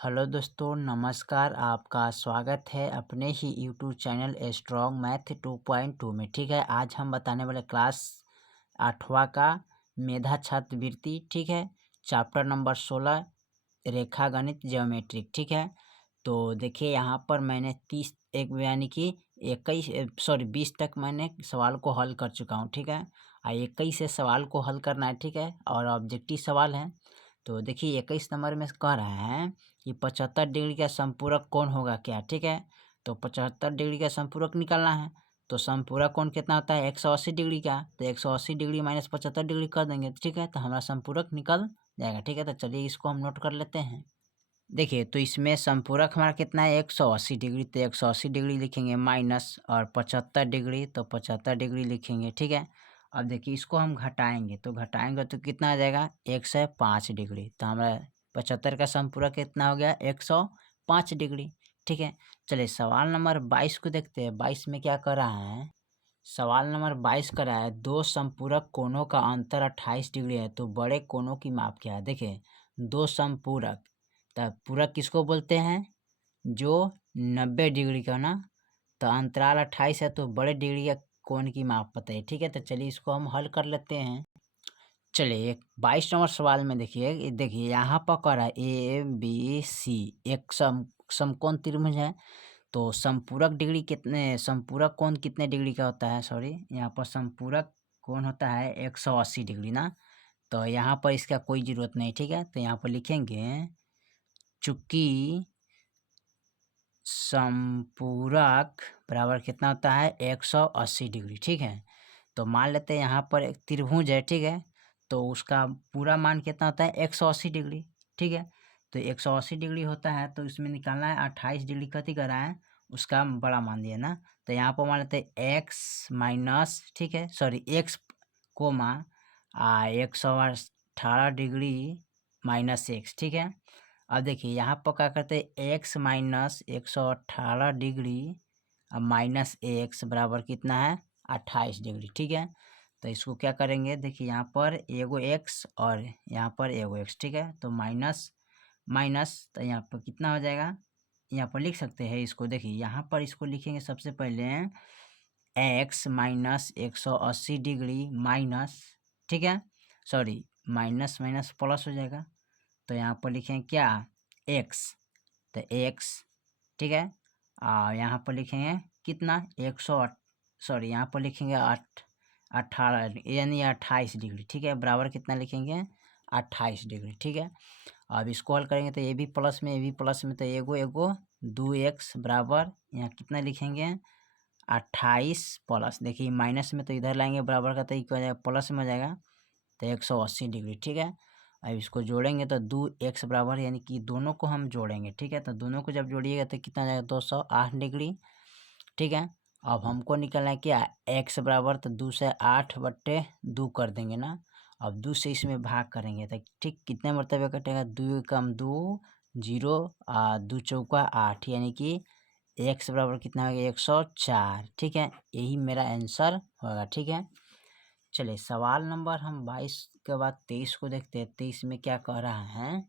Hello दोस्तों, नमस्कार। आपका स्वागत है अपने ही यूट्यूब चैनल स्ट्रॉन्ग मैथ 2.2 में। ठीक है, आज हम बताने वाले क्लास 8वां का मेधा छात्रवृत्ति। ठीक है, चैप्टर नंबर 16 रेखा गणित ज्योमेट्रिक। ठीक है, तो देखिए यहाँ पर मैंने 30 एक यानी कि 20 तक मैंने सवाल को हल कर चुका हूँ। ठीक है, 21 से सवाल को हल करना है। ठीक है, और ऑब्जेक्टिव सवाल है। तो देखिए 21 नंबर में कह रहा है कि 75 डिग्री का संपूरक कोण होगा क्या। ठीक है, तो 75 डिग्री का संपूरक निकालना है। तो संपूरक कोण कितना होता है 180 डिग्री का। तो 180 डिग्री माइनस 75 डिग्री कर देंगे। ठीक है, तो हमारा संपूरक निकल जाएगा। ठीक है, तो चलिए इसको हम नोट कर लेते हैं। देखिए तो इसमें संपूरक हमारा कितना है 180 डिग्री। तो 180 डिग्री लिखेंगे माइनस और 75 डिग्री, तो 75 डिग्री लिखेंगे। ठीक है, अब देखिए इसको हम घटाएंगे तो कितना आ जाएगा 105 डिग्री। तो हमारा 75 का संपूरक कितना हो गया 105 डिग्री। ठीक है, चलिए सवाल नंबर 22 को देखते हैं। 22 में क्या कर रहा है, सवाल नंबर 22 कर रहा है दो संपूरक कोणों का अंतर 28 डिग्री है, तो बड़े कोणों की माप क्या है। देखिए दो संपूरक, तब पूरक किसको बोलते हैं जो 90 डिग्री का ना, तो अंतराल 28 है, तो बड़े डिग्री का कोण की माप बताइए। ठीक है, तो चलिए इसको हम हल कर लेते हैं। चलिए 22 नंबर सवाल में देखिए यहाँ पर कह रहा है ए बी सी एक समकोण त्रिभुज है। तो संपूरक कोण कितने डिग्री का होता है, सॉरी यहाँ पर संपूरक कोण होता है 180 डिग्री ना। तो यहाँ पर इसका कोई जरूरत नहीं। ठीक है, तो यहाँ पर लिखेंगे चूंकि संपूरक बराबर कितना होता है 180 डिग्री। ठीक है, तो मान लेते हैं यहाँ पर एक त्रिभुज है। ठीक है, तो उसका पूरा मान कितना होता है 180 डिग्री। ठीक है, तो 180 डिग्री होता है, तो इसमें निकालना है 28 डिग्री कति कर रहा है उसका बड़ा मान दिया ना। तो यहाँ पर मान लेते हैं एक्स माइनस, ठीक है sorry x comma 118 degree minus x. ठीक है, अब देखिए यहाँ पर क्या करते हैं एक्स माइनस 118 डिग्री अब माइनस एक्स बराबर कितना है 28 डिग्री। ठीक है, तो इसको क्या करेंगे, देखिए यहाँ पर एगो एक्स और यहाँ पर एगो एक्स। ठीक है, तो माइनस माइनस, तो यहाँ पर कितना हो जाएगा, यहाँ पर लिख सकते हैं इसको। देखिए यहाँ पर इसको लिखेंगे सबसे पहले एक्स माइनस 180 डिग्री माइनस, ठीक है सॉरी माइनस माइनस प्लस हो जाएगा। तो यहाँ पर लिखेंगे क्या एक्स, तो एक्स। ठीक है, यहाँ पर लिखेंगे कितना यहाँ पर लिखेंगे 18 यानी 28 डिग्री। ठीक है, बराबर कितना लिखेंगे 28 डिग्री। ठीक है, अब इसको हल करेंगे तो ये भी प्लस में तो एगो एगो 2x बराबर यहाँ कितना लिखेंगे 28 प्लस, देखिए माइनस में तो इधर लाएंगे बराबर का, तो हो जाएगा प्लस में हो जाएगा, तो 180 डिग्री। ठीक है, अब इसको जोड़ेंगे तो 2x बराबर यानी कि दोनों को हम जोड़ेंगे। ठीक है, तो दोनों को जब जोड़िएगा तो कितना जाएगा 208 डिग्री। ठीक है, अब हमको निकलना है क्या x बराबर, तो 2 से 8/2 कर देंगे ना। अब 2 से इसमें भाग करेंगे तो ठीक कितने मरतबे कटेगा 2 कम 2 0 2 चौका 8 यानी कि x बराबर कितना हो गया 104। ठीक है, यही मेरा आंसर होगा। ठीक है, चलिए सवाल नंबर हम 22 के बाद 23 को देखते हैं। 23 में क्या कह रहा है,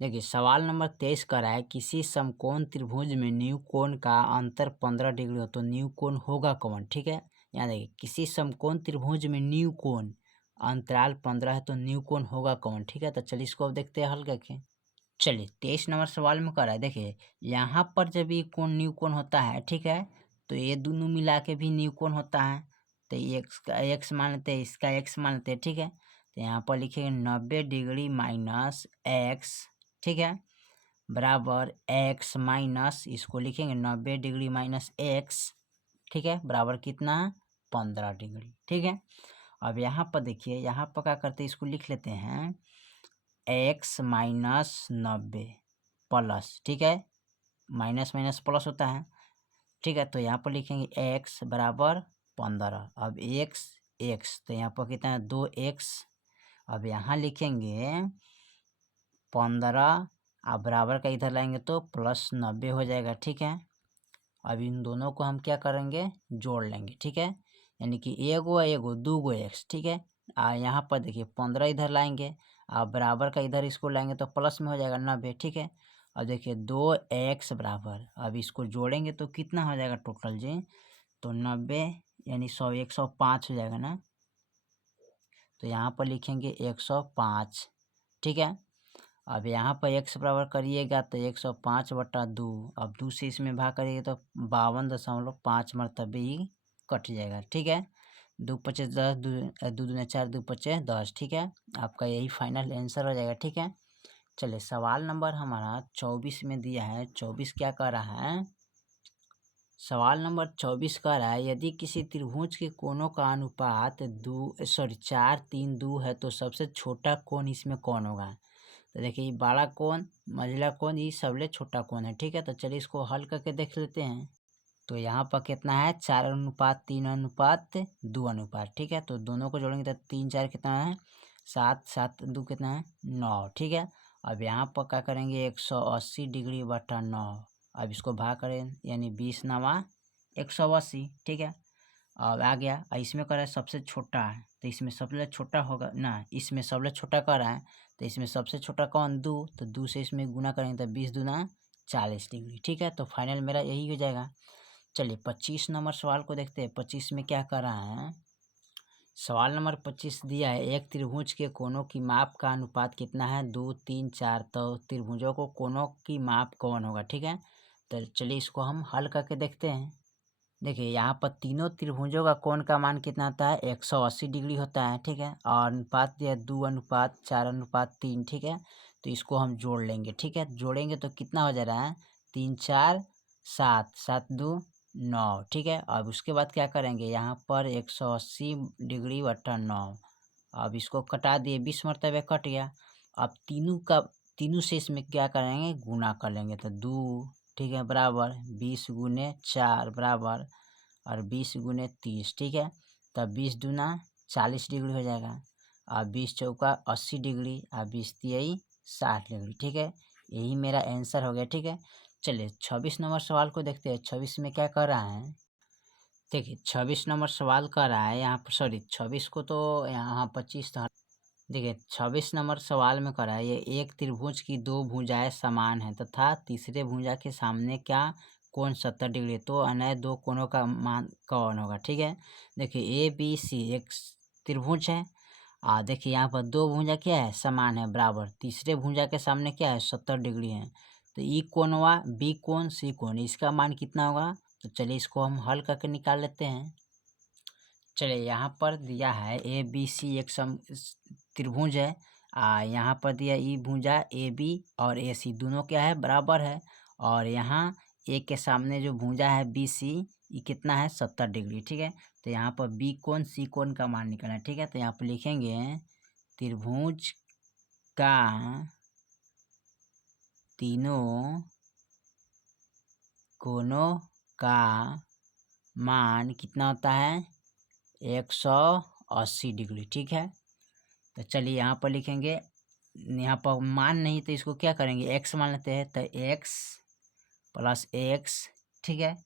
देखिए सवाल नंबर 23 कह रहा है किसी समकोण त्रिभुज में न्यू कोण का अंतर 15 डिग्री हो तो न्यू कोण होगा कौन। ठीक है, यहाँ देखिए किसी समकोण त्रिभुज में न्यू कोण अंतराल 15 है तो न्यू कोण होगा कौन। ठीक है, तो चलिए इसको अब देखते हैं हल करके। चलिए 23 नंबर सवाल में कह रहा है, देखिए यहाँ पर जब ये कोण न्यू कोण होता है, ठीक है, तो ये दोनों मिला के भी न्यू कोण होता है। तो ये एक्स का एक्स मान लेते हैं, इसका एक्स मान लेते हैं। ठीक है, तो यहाँ पर लिखेंगे 90 डिग्री माइनस एक्स, ठीक है, बराबर एक्स माइनस इसको लिखेंगे 90 डिग्री माइनस एक्स, ठीक है, बराबर कितना 15 डिग्री। ठीक है, अब यहाँ पर देखिए यहाँ पर क्या करते हैं इसको लिख लेते हैं एक्स माइनस 90 प्लस, ठीक है, माइनस माइनस प्लस होता है। ठीक है, तो यहाँ पर लिखेंगे एक्स बराबर 15। अब एक्स एक्स तो यहाँ पर कितना है 2x। अब यहाँ लिखेंगे 15 अब बराबर का इधर लाएंगे तो प्लस 90 हो जाएगा। ठीक है, अब इन दोनों को हम क्या करेंगे जोड़ लेंगे। ठीक है, यानी कि एगो एगो 2 एक्स। ठीक है, यहाँ पर देखिए 15 इधर लाएंगे अब बराबर का इधर इसको लाएंगे तो प्लस में हो जाएगा 90, ठीक है। अब देखिए 2x बराबर, अब इसको जोड़ेंगे तो कितना हो जाएगा टोटल जी, तो 90 यानी 100 105 हो जाएगा ना, तो यहाँ पर लिखेंगे 105, ठीक है। अब यहाँ पर x बराबर करिएगा तो 105/2, अब 2 से इसमें भाग करिएगा तो 52.5 मरतबे ही कट जाएगा, ठीक है। 2×5 = 10, 2×2 = 4, 2×5 = 10, ठीक है। आपका यही फाइनल आंसर हो जाएगा, ठीक है। चलिए सवाल नंबर हमारा 24 में दिया है। 24 क्या कह रहा है, सवाल नंबर 24 कह रहा है यदि किसी त्रिभुज के कोणों का अनुपात 4, 3, 2 है तो सबसे छोटा कोण इसमें कौन होगा। तो देखिए ये बड़ा कोण, मझला कोण, ये सबसे छोटा कोण है, ठीक है। तो चलिए इसको हल करके देख लेते हैं। तो यहाँ पर कितना है, 4:3:2, ठीक है। तो दोनों को जोड़ेंगे तो 3 4 कितना है 7, 7 2 कितना है 9, ठीक है। अब यहाँ पर क्या करेंगे 180°/9, अब इसको भाग करें यानी 20×9 = 180, ठीक है। अब आ गया, इसमें कर रहा है सबसे छोटा है तो इसमें सबसे छोटा होगा ना, इसमें सबसे छोटा कर रहा है तो इसमें सबसे छोटा कौन 2, तो 2 से इसमें गुना करेंगे तो 20×40°, ठीक है। तो फाइनल मेरा यही हो जाएगा। चलिए 25 नंबर सवाल को देखते हैं। 25 में क्या कर रहा है, सवाल नंबर 25 दिया है एक त्रिभुज के कोणों की माप का अनुपात कितना है 2, 3, 4, तो त्रिभुजों को कोणों की माप कौन होगा, ठीक है। तो चलिए इसको हम हल करके देखते हैं। देखिए यहाँ पर तीनों त्रिभुजों का कोण का मान कितना होता है 180° होता है, ठीक है। और अनुपात दिया 2:4:3, ठीक है। तो इसको हम जोड़ लेंगे, ठीक है। जोड़ेंगे तो कितना हो जा रहा है 3 4 7, 7 2 9, ठीक है। अब उसके बाद क्या करेंगे यहाँ पर 180°/9, अब इसको कटा दिए 20 मरतबे कट गया। अब तीनों से इसमें क्या करेंगे गुना कर लेंगे तो 2, ठीक है, बराबर 20×4 बराबर और 20×30, ठीक है। तब 20×2 = 40° हो जाएगा। अब 20×4 = 80°, और 20×3 = 60°, ठीक है। यही मेरा आंसर हो गया, ठीक है। चलिए 26 नंबर सवाल को देखते हैं। 26 में क्या कर रहा है, देखिए 26 नंबर सवाल कर रहा है यहाँ पर, सॉरी 26 को तो यहाँ 25 था। देखिए 26 नंबर सवाल में करा है ये एक त्रिभुज की दो भुजाएं समान है तथा तीसरे भुजा के सामने क्या कोण 70°, तो अन्य दो कोणों का मान कौन होगा, ठीक है। देखिए ABC एक त्रिभुज है, देखिए यहाँ पर दो भुजा क्या है समान है बराबर, तीसरे भुजा के सामने क्या है 70° है। तो ई कोण हुआ बी कोण सी कोण, इसका मान कितना होगा, तो चलिए इसको हम हल करके निकाल लेते हैं। चलिए यहाँ पर दिया है ABC एक त्रिभुज है, यहाँ पर दिया ई भुजा AB और AC दोनों क्या है बराबर है, और यहाँ ए के सामने जो भुजा है BC ये कितना है 70°, ठीक है। तो यहाँ पर बी कोण सी कोण का मान निकालना है, ठीक है। तो यहाँ पर लिखेंगे त्रिभुज का तीनों कोणों का मान कितना होता है 180°, ठीक है। तो चलिए यहाँ पर लिखेंगे, यहाँ पर मान नहीं तो इसको क्या करेंगे x मान लेते हैं, तो x + x, ठीक है,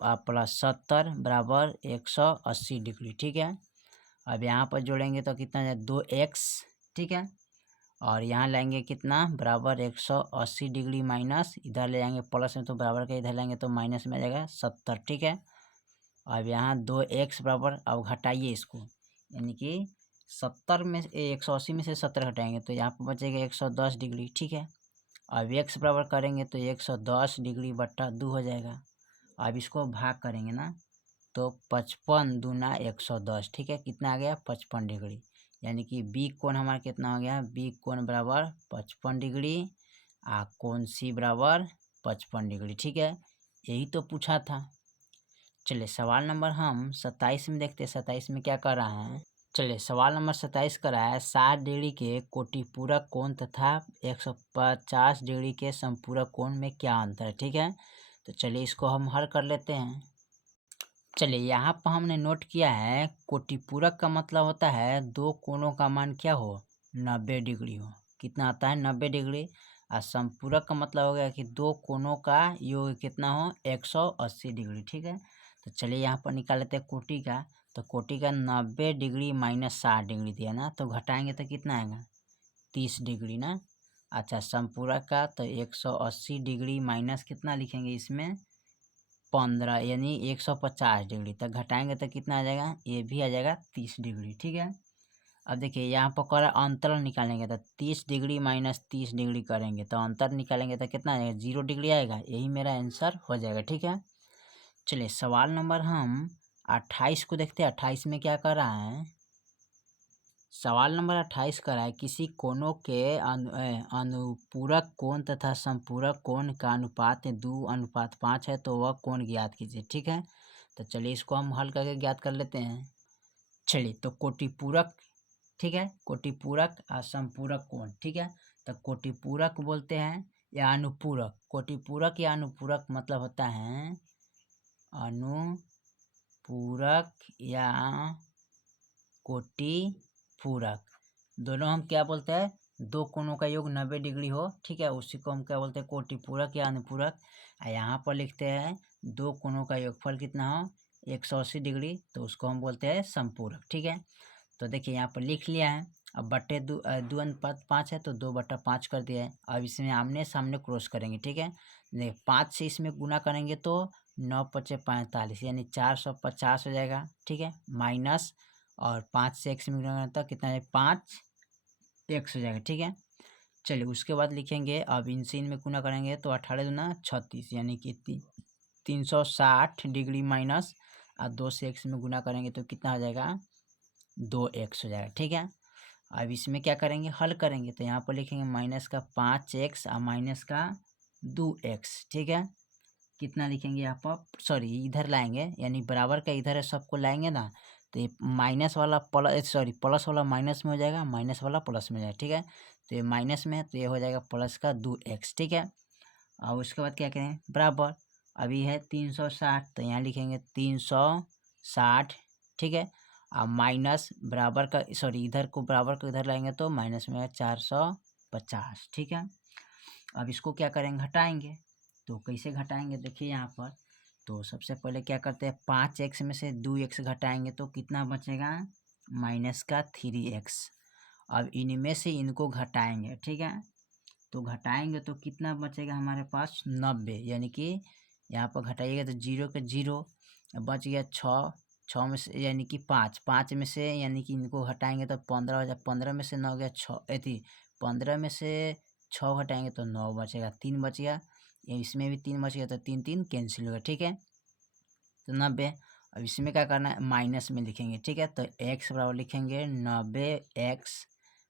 प्लस 70 बराबर 180°, ठीक है। अब यहाँ पर जोड़ेंगे तो कितना है 2x, ठीक है, और यहाँ लाएंगे कितना बराबर 180° माइनस, इधर ले जाएंगे प्लस में तो बराबर का इधर लाएंगे तो माइनस में आ जाएगा 70, ठीक है। अब यहाँ 2x बराबर, अब घटाइए इसको, यानी कि 70 में 180 में से 70 घटाएंगे तो यहाँ पर बचेगा 110°, ठीक है। अब x बराबर करेंगे तो 110°/2 हो जाएगा। अब इसको भाग करेंगे ना तो 55 दूना 110, ठीक है, कितना आ गया 55°, यानी कि बी कोण हमारा कितना हो गया, बी कोण बराबर 55°, कोण सी बराबर 55°, ठीक है। यही तो पूछा था। चलिए सवाल नंबर हम 27 में देखते हैं। 27 में क्या कर रहा है, चलिए सवाल नंबर 27 कर रहा है 60° के कोटिपूरक कोण तथा 150° के समपूरक कोण में क्या अंतर है, ठीक है। तो चलिए इसको हम हल कर लेते हैं। चलिए यहाँ पर हमने नोट किया है कोटिपूरक का मतलब होता है दो कोणों का मान क्या हो 90° हो, कितना आता है 90°, और समपूरक का मतलब हो गया कि दो कोणों का योग कितना हो 180°, ठीक है। तो चलिए यहाँ पर निकाल लेते हैं कोटि का, तो कोटि का 90° - 60° दिया ना, तो घटाएंगे तो कितना आएगा 30 डिग्री ना। अच्छा, संपूरक का तो 180 डिग्री माइनस कितना लिखेंगे इसमें 15, यानी 150 डिग्री तक घटाएंगे तो कितना आ जाएगा, ये भी आ जाएगा 30 डिग्री। ठीक है, अब देखिए यहाँ पर कर अंतर निकालेंगे तो 30 डिग्री माइनस 30 डिग्री करेंगे तो अंतर निकालेंगे तो कितना आ जाएगा, 0 डिग्री आएगा। यही मेरा आंसर हो जाएगा। ठीक है, चलिए सवाल नंबर हम 28 को देखते हैं। 28 में क्या कर रहा है, सवाल नंबर 28 कर रहा है किसी कोनों के अनुपूरक कोण तथा संपूरक कोण का अनुपात 2:5 है तो वह कोण ज्ञात कीजिए। ठीक है, तो चलिए इसको हम हल करके ज्ञात कर लेते हैं। चलिए, तो कोटिपूरक, ठीक है, कोटिपूरक और संपूरक कोण। ठीक है, तो कोटिपूरक बोलते हैं या अनुपूरक। कोटिपूरक या अनुपूरक मतलब होता है अनुपूरक या कोटिपूरक। दोनों हम क्या बोलते हैं, दो कोणों का योग 90 डिग्री हो। ठीक है, उसी को हम क्या बोलते हैं, कोटिपूरक या अनुपूरक। यहाँ पर लिखते हैं दो कोणों का योगफल कितना हो 180 डिग्री, तो उसको हम बोलते हैं संपूरक। ठीक है, तो देखिए यहाँ पर लिख लिया है। अब बट्टे 2:5 है तो 2/5 कर दिया है। अब इसमें आमने सामने क्रॉस करेंगे। ठीक है, 5 से इसमें गुना करेंगे तो 9×5 = 45, यानी 450 हो जाएगा। ठीक है, माइनस और 5 से x में गुना तो कितना है 5x हो जाएगा। ठीक है, चलिए उसके बाद लिखेंगे, अब इनसे इनमें गुना करेंगे तो 18 दूना 36, यानी कि 360 डिग्री माइनस और 2 से x में गुना करेंगे तो कितना हो जाएगा 2x हो जाएगा। ठीक है, अब इसमें क्या करेंगे, हल करेंगे तो यहाँ पर लिखेंगे माइनस का 5x और माइनस का 2x। ठीक है, कितना लिखेंगे यहाँ पर, सॉरी इधर लाएंगे, यानी बराबर का इधर है सबको लाएंगे ना, तो ये माइनस वाला प्लस, सॉरी प्लस वाला माइनस में हो जाएगा, माइनस वाला प्लस में हो जाएगा। ठीक है, तो ये माइनस में है तो ये हो जाएगा प्लस का 2x। ठीक है, और उसके बाद क्या करें, बराबर अभी है 360 तो यहाँ लिखेंगे 360। ठीक है, अब माइनस बराबर का, सॉरी इधर को बराबर को इधर लाएंगे तो माइनस में है 450। ठीक है, अब इसको क्या करेंगे, घटाएंगे। तो कैसे घटाएंगे, देखिए यहाँ पर, तो सबसे पहले क्या करते हैं 5x में से 2x घटाएंगे तो कितना बचेगा माइनस का 3x। अब इनमें से इनको घटाएंगे। ठीक है, तो घटाएंगे तो कितना बचेगा हमारे पास 90, यानी कि यहाँ पर घटाइएगा तो 0 के 0 बच गया 6 में से, यानी कि 5 में से, यानी कि इनको घटाएंगे तो 15 हो जाए, 15 में से 9 गया 6, 15 में से 6 घटाएंगे तो 9 बचेगा, 3 बच गया, इसमें भी 3 बच गया तो 3 3 कैंसिल होगा। ठीक है, तो 90। अब इसमें क्या करना है, माइनस में लिखेंगे। ठीक है, तो x बराबर लिखेंगे 90x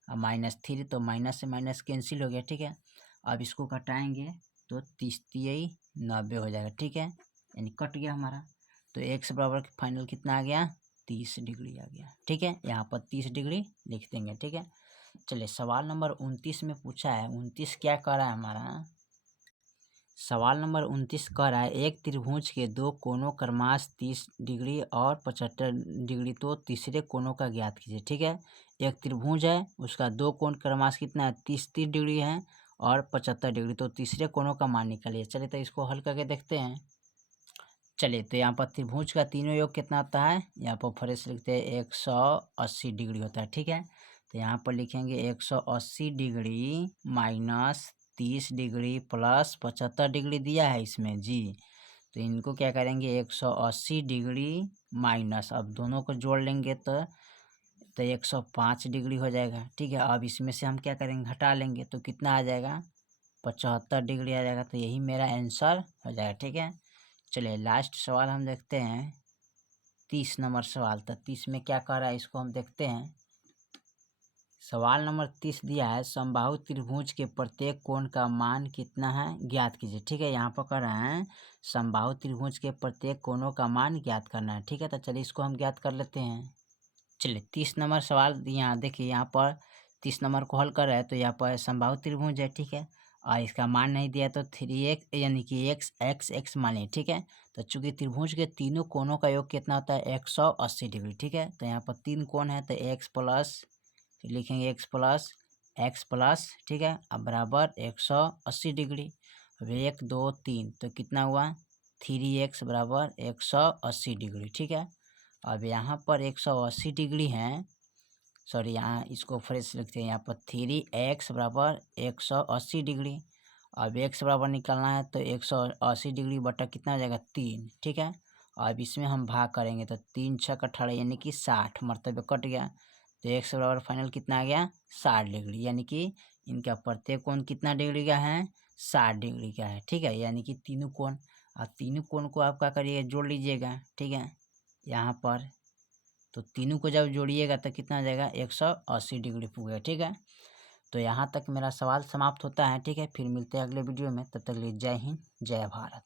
और -3, तो माइनस से माइनस कैंसिल हो गया। ठीक है, अब इसको घटाएंगे तो 30 3 90 हो जाएगा। ठीक है, यानी कट गया हमारा, तो x बराबर फाइनल कितना आ गया 30 डिग्री आ गया। ठीक है, यहाँ पर 30 डिग्री लिख देंगे। ठीक है, चलिए सवाल नंबर 29 में पूछा है, 29 क्या कर रहा है हमारा, सवाल नंबर 29 कह रहा है एक त्रिभुज के दो कोनों क्रमशः 30 डिग्री और 75 डिग्री, तो तीसरे कोनों का ज्ञात कीजिए। ठीक है, एक त्रिभुज है, उसका दो कोण क्रमशः कितना है 30 डिग्री है और 75 डिग्री, तो तीसरे कोनों का मान निकालिए। चलिए तो इसको हल करके देखते हैं। चलिए, तो यहाँ पर त्रिभुज का तीनों योग कितना होता है, यहाँ पर फ्रेश लिखते हैं 180 डिग्री होता है। ठीक है, तो यहाँ पर लिखेंगे 180 degree minus 30 degree plus 75 degree दिया है इसमें जी, तो इनको क्या करेंगे 180 डिग्री माइनस, अब दोनों को जोड़ लेंगे तो 105 डिग्री हो जाएगा। ठीक है, अब इसमें से हम क्या करेंगे घटा लेंगे तो कितना आ जाएगा 75 डिग्री आ जाएगा, तो यही मेरा आंसर हो जाएगा। ठीक है, चलिए लास्ट सवाल हम देखते हैं 30 नंबर सवाल। तो 30 में क्या कह रहा है इसको हम देखते हैं। सवाल नंबर 30 दिया है समबाहु त्रिभुज के प्रत्येक कोण का मान कितना है ज्ञात कीजिए। ठीक है, यहाँ पर कर रहे हैं समबाहु त्रिभुज के प्रत्येक कोणों का मान ज्ञात करना है। ठीक है, तो चलिए इसको हम ज्ञात कर लेते हैं। चलिए 30 नंबर सवाल यहाँ देखिए, यहाँ पर 30 नंबर को हल कर रहे हैं तो यहाँ पर समबाहु त्रिभुज है। ठीक है, और इसका मान नहीं दिया तो 3x यानी कि x मान लिया। ठीक है, तो चूंकि त्रिभुज के तीनों कोणों का योग कितना होता है 180 डिग्री। ठीक है, तो यहाँ पर 3 कोण है तो x प्लस, फिर लिखेंगे x प्लस, ठीक है, अब बराबर 180 डिग्री। अब 1 2 3 तो कितना हुआ 3x बराबर 180 डिग्री। ठीक है, अब यहाँ पर 180 डिग्री है, सॉरी यहाँ इसको फ्रेश लिखते हैं। यहाँ पर 3x बराबर 180 डिग्री। अब x बराबर निकालना है तो 180 डिग्री बटा कितना हो जाएगा 3, ठीक है। अब इसमें हम भाग करेंगे तो 3 छक 18 यानी कि 60, मर्तबे कट गया तो x बराबर फाइनल कितना आ गया 60 डिग्री। यानी कि इनका प्रत्येक कोण कितना डिग्री का है 60 डिग्री का है, ठीक है। यानी कि तीनों कोण, और तीनों कोण को आप क्या करिएगा जोड़ लीजिएगा, ठीक है। यहाँ पर तो तीनों को जब जोड़िएगा तो कितना आ जाएगा 180 डिग्री पूरा, ठीक है। तो यहाँ तक मेरा सवाल समाप्त होता है, ठीक है। फिर मिलते हैं अगले वीडियो में, तब तक के लिए जय हिंद जय भारत।